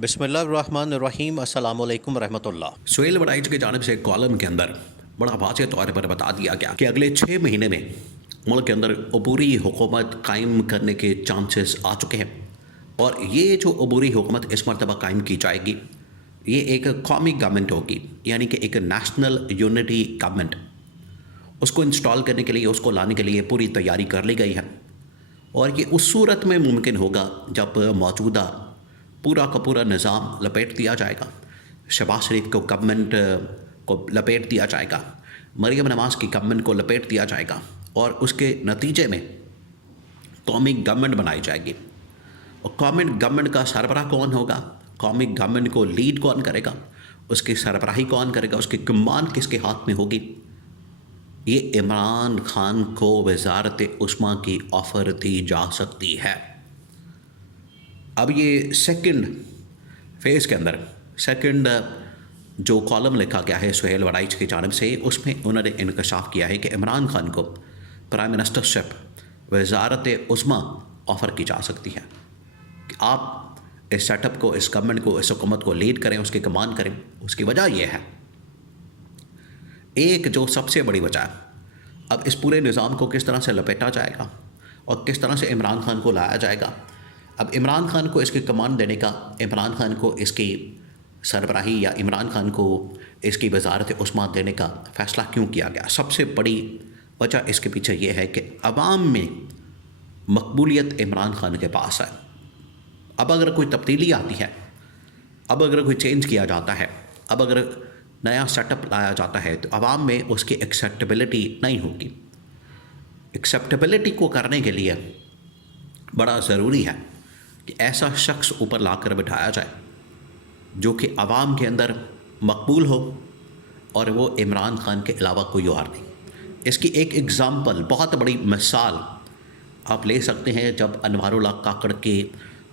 बिस्मिल्लाहिर्रहमानिर्रहीम अस्सलामु अलैकुम रहमतुल्लाह। सुहेल वड़ाइच की जानिब से एक कॉलम के अंदर बड़ा वाज़ेह तौर पर बता दिया गया कि अगले 6 महीने में मुल्क के अंदर अबूरी हुकूमत कायम करने के चांसेस आ चुके हैं। और ये जो अबूरी हुकूमत इस मरतबा कायम की जाएगी, ये एक कौमी गवर्नमेंट होगी, यानी कि एक नेशनल यूनिटी गवर्नमेंट। उसको इंस्टॉल करने के लिए, उसको लाने के लिए पूरी तैयारी कर ली गई है। और ये उस सूरत में मुमकिन होगा जब मौजूदा पूरा का पूरा निज़ाम लपेट दिया जाएगा, शहबाज शरीफ को गवर्नमेंट को लपेट दिया जाएगा, मरीम नवाज़ की गवर्नमेंट को लपेट दिया जाएगा, और उसके नतीजे में कौमी गवर्नमेंट बनाई जाएगी। और कौमी गवर्नमेंट का सरबराह कौन होगा, कौमी गवर्नमेंट को लीड कौन करेगा, उसकी सरबराही कौन करेगा, उसकी कमान किसके हाथ में होगी, ये इमरान खान को वज़ारत उस्मा की ऑफ़र दी जा सकती है। अब ये सेकंड फेज़ के अंदर सेकंड जो कॉलम लिखा गया है सुहेल वड़ाइच की जानिब से, उसमें उन्होंने इंकशाफ किया है कि इमरान खान को प्राइम मिनिस्टरशिप वज़ारत उस्मा ऑफ़र की जा सकती है कि आप इस सेटअप को, इस गवर्नमेंट को, इस हुकूमत को लीड करें, उसकी कमान करें। उसकी वजह यह है, एक जो सबसे बड़ी वजह है, अब इस पूरे निज़ाम को किस तरह से लपेटा जाएगा और किस तरह से इमरान खान को लाया जाएगा। अब इमरान खान को इसकी कमान देने का, इमरान खान को इसकी सरबराही या इमरान खान को इसकी वज़ारत उस्मा देने का फ़ैसला क्यों किया गया, सबसे बड़ी वजह इसके पीछे ये है कि अवाम में मकबूलियत इमरान खान के पास है। अब अगर कोई तब्दीली आती है, अब अगर कोई चेंज किया जाता है, अब अगर नया सेटअप लाया जाता है, तो अवाम में उसकी एक्सेप्टेबिलिटी नहीं होगी। एक्सेप्टेबिलिटी को करने के लिए बड़ा ज़रूरी है कि ऐसा शख्स ऊपर लाकर बिठाया जाए जो कि अवाम के अंदर मकबूल हो, और वो इमरान खान के अलावा कोई और नहीं। इसकी एक एग्ज़ाम्पल, बहुत बड़ी मिसाल आप ले सकते हैं, जब अनवारुल्लाह काकड़ के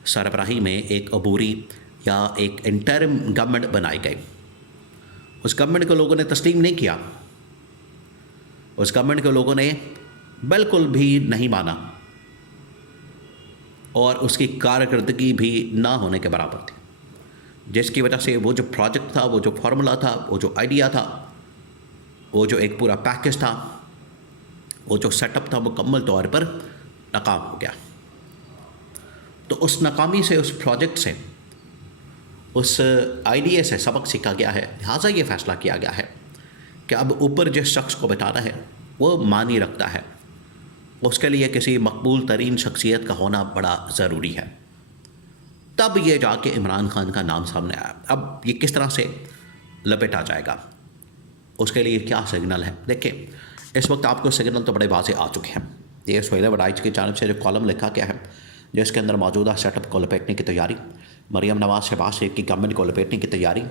सरबराही में एक अबूरी या एक इंटरिम गवर्नमेंट बनाई गई। उस गवर्नमेंट को लोगों ने तस्लीम नहीं किया, उस गवर्नमेंट को लोगों ने बिल्कुल भी नहीं माना, और उसकी कारकर्दगी भी ना होने के बराबर थी, जिसकी वजह से वो जो प्रोजेक्ट था, वो जो फार्मूला था, वो जो आइडिया था, वो जो एक पूरा पैकेज था, वो जो सेटअप था, मुकम्मल तौर पर नाकाम हो गया। तो उस नाकामी से, उस प्रोजेक्ट से, उस आइडिया से सबक सीखा गया है। लिहाजा ये फ़ैसला किया गया है कि अब ऊपर जिस शख्स को बैठाना है वो मानी रखता है, उसके लिए किसी मकबूल तरीन शख्सियत का होना बड़ा ज़रूरी है। तब ये जाके इमरान खान का नाम सामने आया। अब ये किस तरह से लपेटा जाएगा, उसके लिए क्या सिग्नल है। देखिए, इस वक्त आपको सिग्नल तो बड़े वाज़ेह आ चुके हैं। ये सुहेल वड़ाइच की जानिब से जो कॉलम लिखा गया है, जिसके अंदर मौजूदा सेटअप को लपेटने की तैयारी, मरीम नवाज़ शहबाज शरीफ की गवर्नमेंट को लपेटने की तैयारी,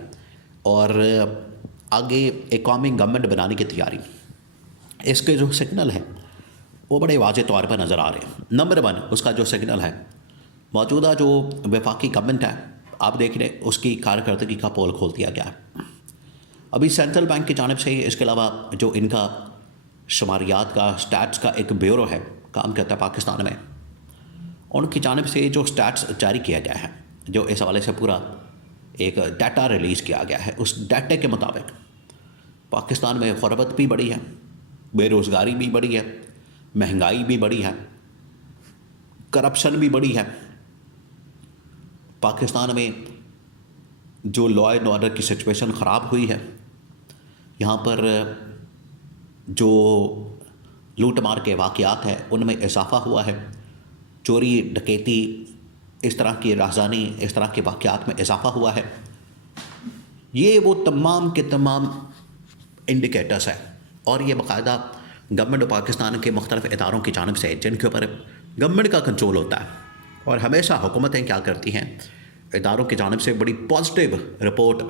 और आगे एक कौमी गवर्नमेंट बनाने की तैयारी, इसके जो सिग्नल हैं वो बड़े वाज़ेह तौर पर नज़र आ रहे हैं। नंबर 1 उसका जो सिग्नल है, मौजूदा जो वफाकी गवर्नमेंट है, आप देख रहे हैं उसकी कारकर्दगी का पोल खोल दिया गया है। अभी सेंट्रल बैंक की जानिब से, इसके अलावा जो इनका शुमारियात का, स्टैट्स का एक ब्यूरो है, काम करता है पाकिस्तान में, उनकी जानिब से जो स्टैट्स जारी किया गया है, जो इस हवाले से पूरा एक डाटा रिलीज़ किया गया है, उस डाटे के मुताबिक पाकिस्तान में ग़ुरबत भी बढ़ी है, बेरोज़गारी भी बढ़ी है, महंगाई भी बढ़ी है, करप्शन भी बढ़ी है। पाकिस्तान में जो लॉ एंड ऑर्डर की सिचुएशन ख़राब हुई है, यहाँ पर जो लूट मार के वाक़यात हैं उनमें इजाफ़ा हुआ है, चोरी डकैती, इस तरह की राहज़ानी, इस तरह के वाक़यात में इजाफ़ा हुआ है। ये वो तमाम के तमाम इंडिकेटर्स हैं, और ये बाकायदा गवर्नमेंट ऑफ पाकिस्तान के मुख्तलिफ़ इदारों की जानिब से, जिनके ऊपर गवर्नमेंट का कंट्रोल होता है। और हमेशा हुकूमतें क्या करती हैं, इदारों की जानिब से बड़ी पॉजिटिव रिपोर्ट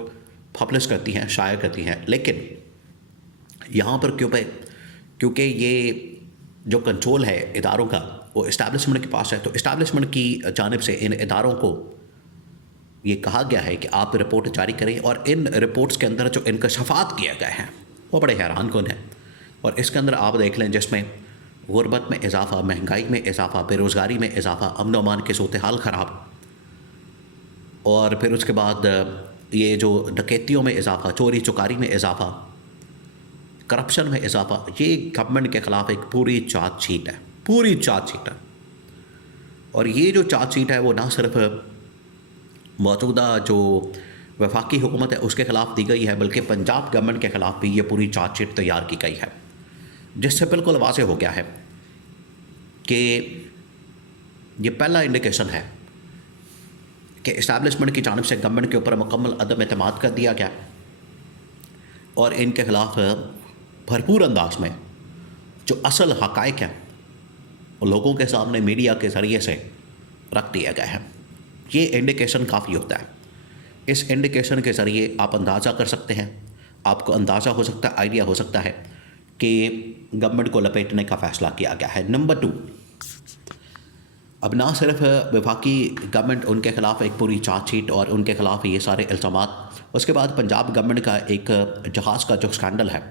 पब्लिश करती हैं, शाया करती हैं, लेकिन यहाँ पर क्योंकि ये जो कंट्रोल है इदारों का, वो इस्टेब्लिशमेंट के पास है, तो इस्टेब्लिशमेंट की जानिब से इन इदारों को ये कहा गया है कि आप रिपोर्ट जारी करें, और इन रिपोर्ट्स के अंदर जो इंकशाफात किए गए हैं वो बड़े हैरानकुन हैं। और इसके अंदर आप देख लें, जिसमें गुरबत में इजाफ़ा, महंगाई में इजाफ़ा, बेरोज़गारी में इजाफ़ा, अमन अमान की सूरत हाल ख़राब, और फिर उसके बाद ये जो डकैतियों में इजाफा, चोरी चुकारी में इजाफा, करप्शन में इजाफा, ये गवर्नमेंट के ख़िलाफ़ एक पूरी चार्जशीट है, पूरी चार्जशीट है। और ये जो चार्जशीट है वो ना सिर्फ मौजूदा जो वफाकी हुकूमत है उसके ख़िलाफ़ दी गई है, बल्कि पंजाब गवर्नमेंट के ख़िलाफ़ भी ये पूरी चार्जशीट तैयार की गई है, जिससे बिल्कुल वाज़ेह हो गया है कि ये पहला इंडिकेशन है कि इस्टेब्लिशमेंट की जानिब से गवर्नमेंट के ऊपर मुकम्मल अदम एतमाद कर दिया गया और इनके ख़िलाफ़ भरपूर अंदाज में जो असल हक़ाइक़ हैं लोगों के सामने मीडिया के ज़रिए से रख दिया गया है। ये इंडिकेशन काफ़ी होता है। इस इंडिकेशन के ज़रिए आप अंदाज़ा कर सकते हैं, आपको अंदाज़ा हो सकता है, आइडिया हो सकता है कि गवर्नमेंट को लपेटने का फ़ैसला किया गया है। नंबर 2, अब ना सिर्फ वफाकी गवर्नमेंट, उनके ख़िलाफ़ एक पूरी चार्जशीट और उनके ख़िलाफ़ ये सारे इल्ज़ामात, उसके बाद पंजाब गवर्नमेंट का एक जहाज़ का जो स्कैंडल है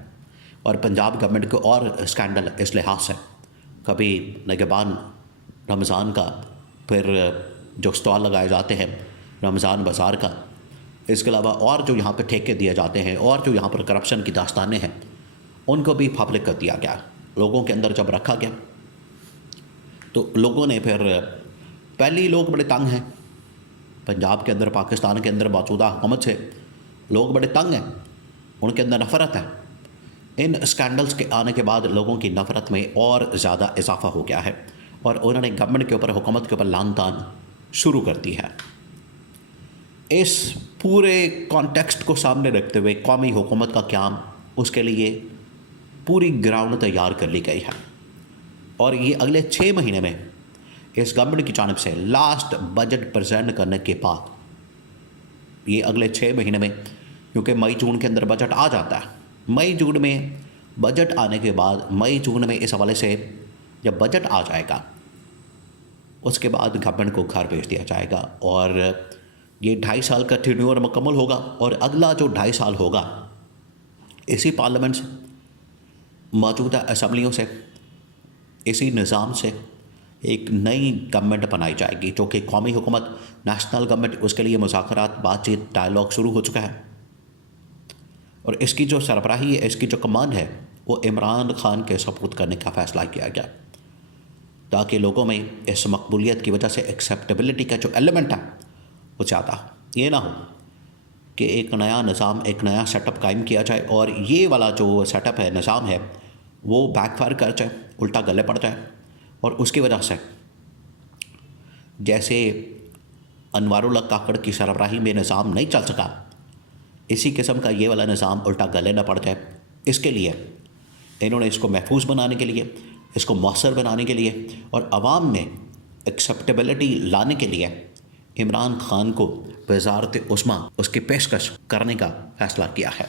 और पंजाब गवर्नमेंट को और स्कैंडल इस लिहाज से, कभी निगहबान रमज़ान का, फिर जो स्टॉल लगाए जाते हैं रमज़ान बाज़ार का, इसके अलावा और जो यहाँ पे ठेके दिए जाते हैं और जो यहाँ पर करप्शन की दास्तानें हैं उनको भी पब्लिक कर दिया गया। लोगों के अंदर जब रखा गया तो लोगों ने फिर पहले लोग बड़े तंग हैं पंजाब के अंदर, पाकिस्तान के अंदर मौजूदा हुकूमत से लोग बड़े तंग हैं, उनके अंदर नफ़रत है। इन स्कैंडल्स के आने के बाद लोगों की नफ़रत में और ज़्यादा इजाफा हो गया है और उन्होंने गवर्नमेंट के ऊपर, हुकूमत के ऊपर लान तान शुरू कर दी है। इस पूरे कॉन्टेक्स्ट को सामने रखते हुए कौमी हुकूमत का क़याम, उसके लिए पूरी ग्राउंड तैयार कर ली गई है और ये अगले 6 महीने में इस गवर्नमेंट की जानिब से लास्ट बजट प्रेजेंट करने के बाद, ये अगले 6 महीने में, क्योंकि मई जून के अंदर बजट आ जाता है, मई जून में बजट आने के बाद, मई जून में इस हवाले से जब बजट आ जाएगा उसके बाद गवर्नमेंट को घर भेज दिया जाएगा और ये 2.5 साल का टेन्योर मुकम्मल होगा और अगला जो 2.5 साल होगा इसी पार्लियामेंट से, मौजूदा असम्बलियों से, इसी निज़ाम से एक नई गवर्नमेंट बनाई जाएगी जो कि कौमी हुकूमत, नेशनल गवर्नमेंट, उसके लिए मुज़ाकरात, बातचीत, डायलॉग शुरू हो चुका है और इसकी जो सरबराही है, इसकी जो कमान है वो इमरान खान के सपोर्ट करने का फ़ैसला किया गया ताकि लोगों में इस मकबूलियत की वजह से एक्सेप्टेबिलिटी का जो एलिमेंट है वो ज़्यादा हो। ये ना हो कि एक नया निज़ाम, एक नया सेटअप कायम किया जाए और ये वाला जो सेटअप है, निज़ाम है, वो बैकफायर कर जाए, उल्टा गले पड़ जाए और उसकी वजह से जैसे अनवारुल्लाह काकड़ की सरबराही में निज़ाम नहीं चल सका, इसी किस्म का ये वाला निज़ाम उल्टा गले न पड़ जाए। इसके लिए इन्होंने इसको महफूज बनाने के लिए, इसको मौसर बनाने के लिए और आवाम में एक्सेप्टेबिलिटी लाने के लिए इमरान खान को वज़ारत उस्मा, उसकी पेशकश करने का फ़ैसला किया है।